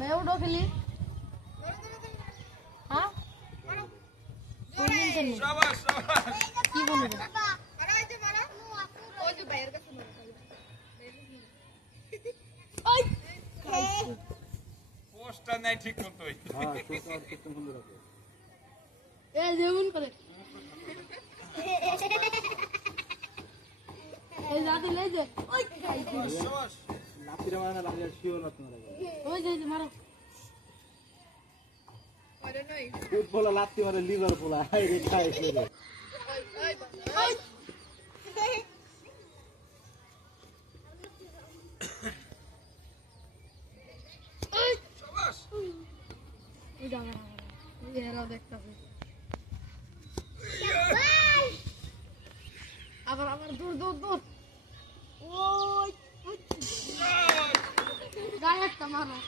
मैं उठो खेली हाँ शाबाश शाबाश की बोल रहे मारा ऐसे मारा ओ जो बाहर का सुनो ओए पोस्टर नहीं ठीक करते हां तो और सिस्टम बंद रखो ए जेवन करे ए जाते ले जा ओए शाबाश लाठी मारना लग जाए शिव ना तुम्हारा ओए जे मारो अरे नहीं फुटबॉल लाठी मारे लिवरपूल हाय रे खाए रे ओए ओए ओए शाबाश ये जाना ये हेलो देखता हूं शाबाश আবার দূর দূর দূর ওই গায়ে একটা মারো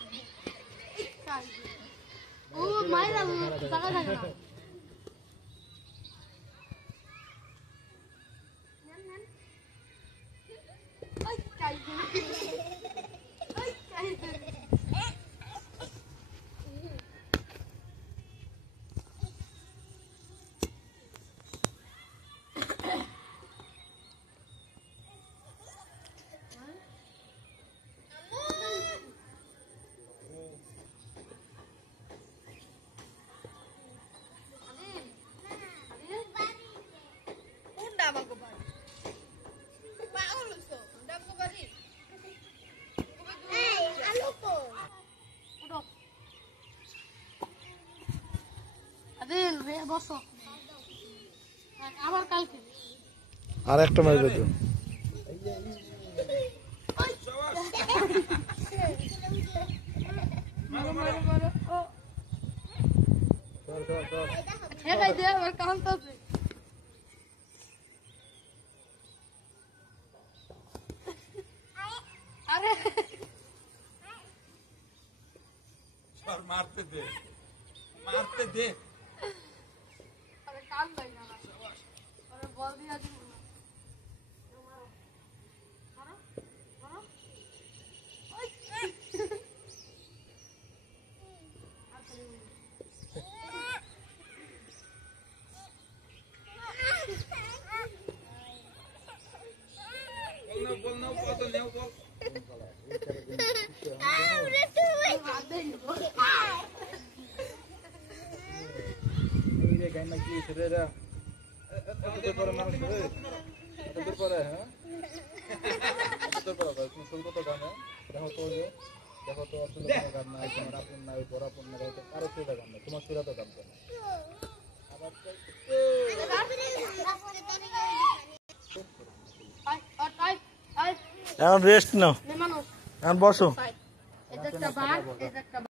ও মাইরা জায়গা থাকে না ওই কাই ওই কাই আমাকে বাড়ি পাগল হইছো ডাকো বাড়ি এই আলো কো উঠো আদিল রে বসো আবার কালকে আর একটা মারবে তো মারো মারো মারো ও চল হে গাই দে আমার কাম তো अरे सर मारते दे अरे काम नहीं ना अरे बोल दिया जी मारो मारो मारो बोल ना बोल नहीं बोल গান নাকি ছেলেরা এত করে মানুষ এত করে হ্যাঁ এত করে তুমি শুরু কত গান দেখো তো আসলে গান নাই তোমার আপন নাই বড় আপন নাই কারো সুরা গান নাই তোমার সুরা তো গান না আবার এখন রেস্ট নাও এখন বসো